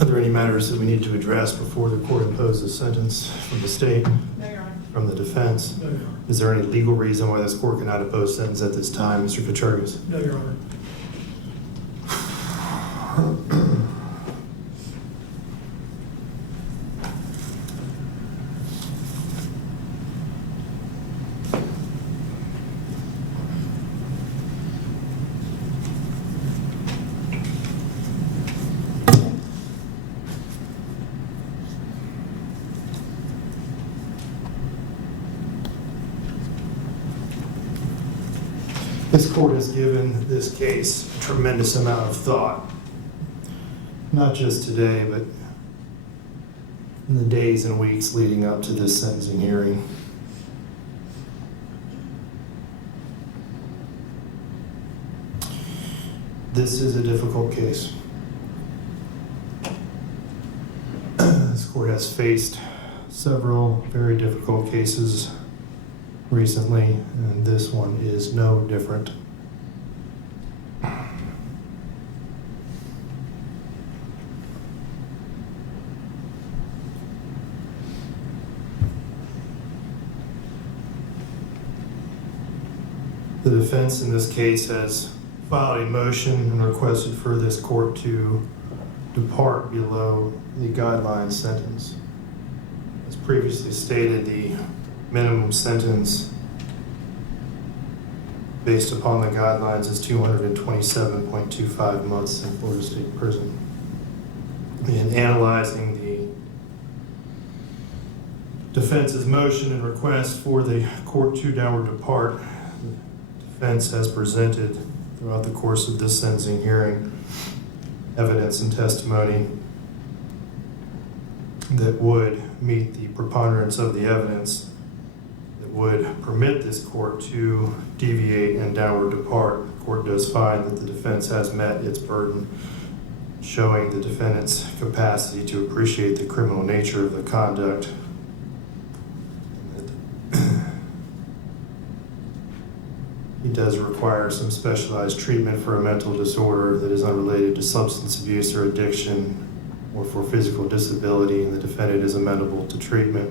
Are there any matters that we need to address before the court imposes a sentence from the state, No, Your Honor. from the defense? No, Your Honor. Is there any legal reason why this court cannot impose sentence at this time, Mr. Kaczorgas? No, Your Honor. This court has given this case a tremendous amount of thought, not just today, but in the days and weeks leading up to this sentencing hearing. This is a difficult case. This court has faced several very difficult cases recently, and this one is no different. The defense in this case has filed a motion and requested for this court to depart below the guideline sentence. As previously stated, the minimum sentence based upon the guidelines is 227.25 months in Florida State Prison. In analyzing the defense's motion and request for the court to downward depart, the defense has presented throughout the course of this sentencing hearing evidence and testimony that would meet the preponderance of the evidence that would permit this court to deviate and downward depart. The court does find that the defense has met its burden, showing the defendant's capacity to appreciate the criminal nature of the conduct. He does require some specialized treatment for a mental disorder that is unrelated to substance abuse or addiction or for physical disability, and the defendant is amenable to treatment.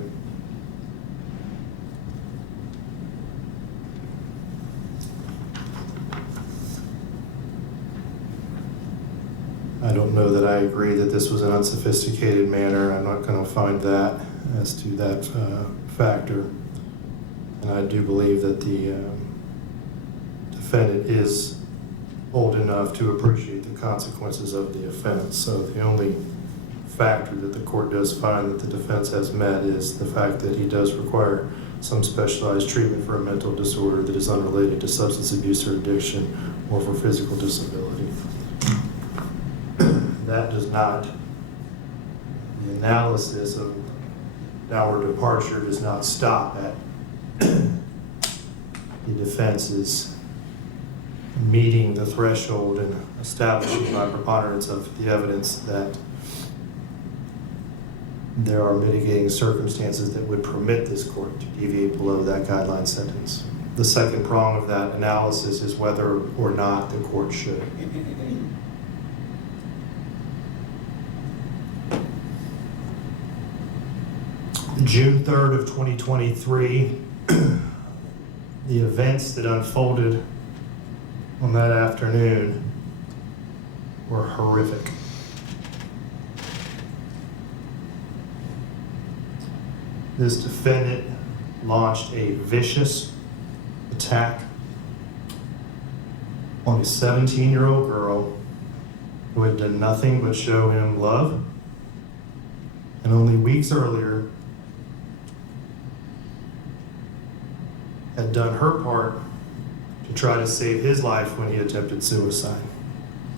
I don't know that I agree that this was an unsophisticated manner. I'm not going to find that as to that factor. And I do believe that the defendant is old enough to appreciate the consequences of the offense. So the only factor that the court does find that the defense has met is the fact that he does require some specialized treatment for a mental disorder that is unrelated to substance abuse or addiction or for physical disability. That does not, the analysis of downward departure does not stop at the defense's meeting the threshold and establishing by preponderance of the evidence that there are mitigating circumstances that would permit this court to deviate below that guideline sentence. The second prong of that analysis is whether or not the court should. June 3rd of 2023, the events that unfolded on that afternoon were horrific. This defendant launched a vicious attack on a 17-year-old girl who had done nothing but show him love, and only weeks earlier had done her part to try to save his life when he attempted suicide.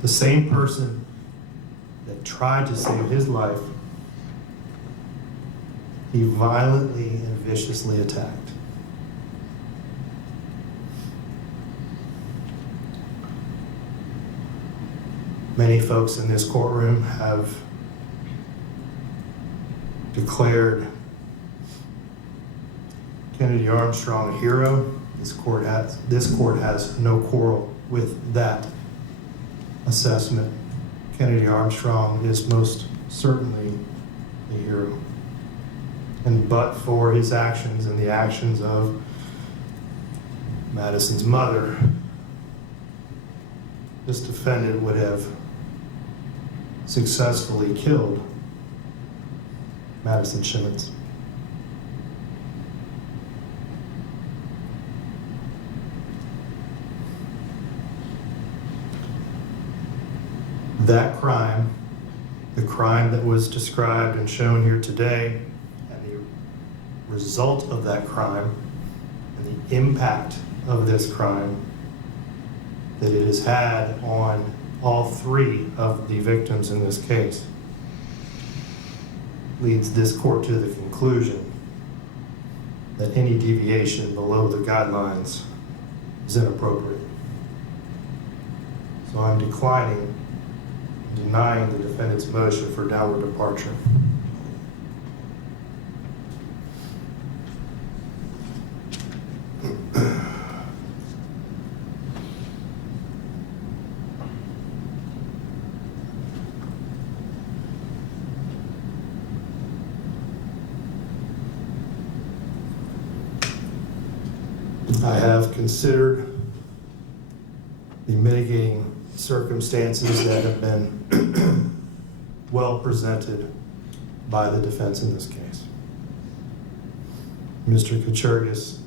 The same person that tried to save his life, he violently and viciously attacked. Many folks in this courtroom have declared Kennedy Armstrong a hero. This court has no quarrel with that assessment. Kennedy Armstrong is most certainly a hero. And but for his actions and the actions of Madison's mother, this defendant would have successfully killed Madison Shimmons. That crime, the crime that was described and shown here today, and the result of that crime, and the impact of this crime that it has had on all three of the victims in this case, leads this court to the conclusion that any deviation below the guidelines is inappropriate. So I'm denying the defendant's motion for downward departure. I have considered the mitigating circumstances that have been well presented by the defense in this case. Mr. Kaczurgis,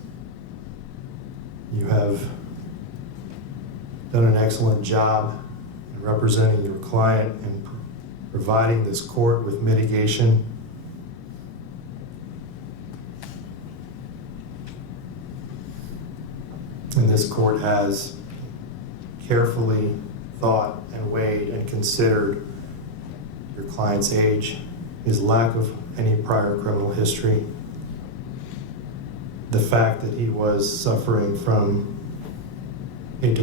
you have done an excellent job in representing your client and providing this court with mitigation. And this court has carefully thought and weighed and considered your client's age, his lack of any prior criminal history, the fact that he was suffering from a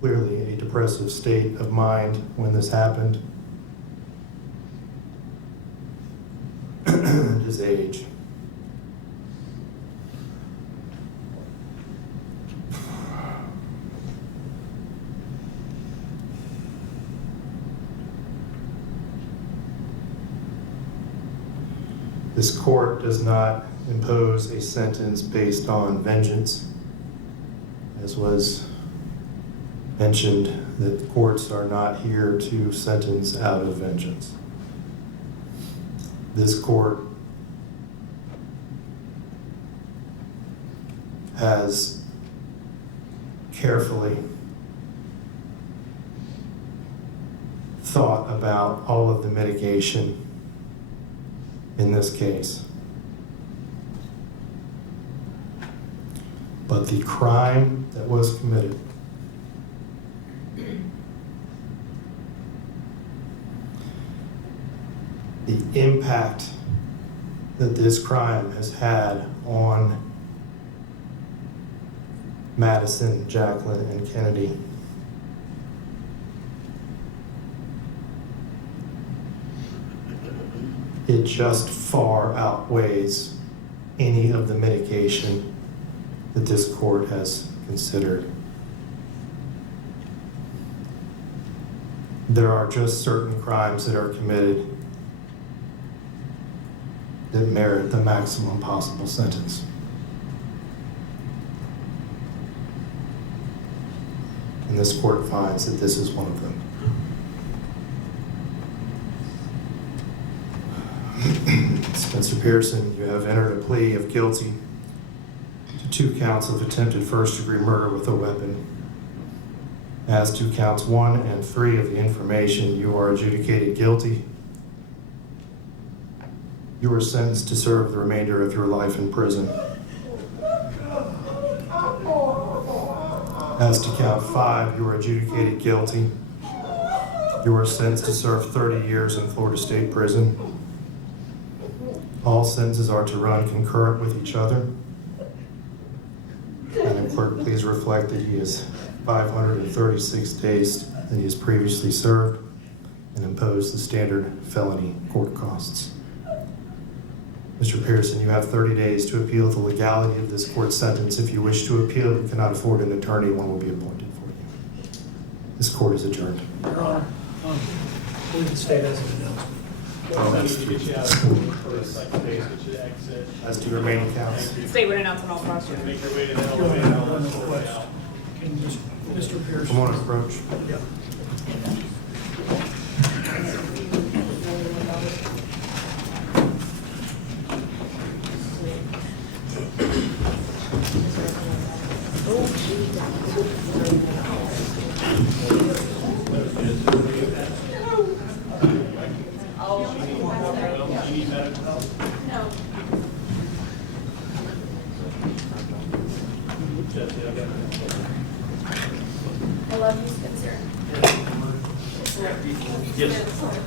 clearly a depressive state of mind when this happened, and his age. This court does not impose a sentence based on vengeance, as was mentioned, that courts are not here to sentence out of vengeance. This court has carefully thought about all of the mitigation in this case. But the crime that was committed the impact that this crime has had on Madison, Jacqueline, and Kennedy it just far outweighs any of the mitigation that this court has considered. There are just certain crimes that are committed that merit the maximum possible sentence. And this court finds that this is one of them. Spencer Pearson, you have entered a plea of guilty to 2 counts of attempted first-degree murder with a weapon. As to counts 1 and 3 of the information, you are adjudicated guilty. You are sentenced to serve the remainder of your life in prison. As to count 5, you are adjudicated guilty. You are sentenced to serve 30 years in Florida State Prison. All sentences are to run concurrent with each other. Madam Clerk, please reflect that he has 536 days that he has previously served and imposed the standard felony court costs. Mr. Pearson, you have 30 days to appeal the legality of this court sentence. If you wish to appeal but cannot afford an attorney, one will be appointed for you. This court is adjourned. Your Honor, I believe the state has an announcement. Oh, that's Get you out of first, like, get you to exit. As to remaining counts. State would announce on all cross Make streets. your way to the If you elevator. have one I'll sort it request, out. can Mr. Pearson? Come on, approach. Yeah. You need medical help? I love you, Spencer. I love you, Spencer.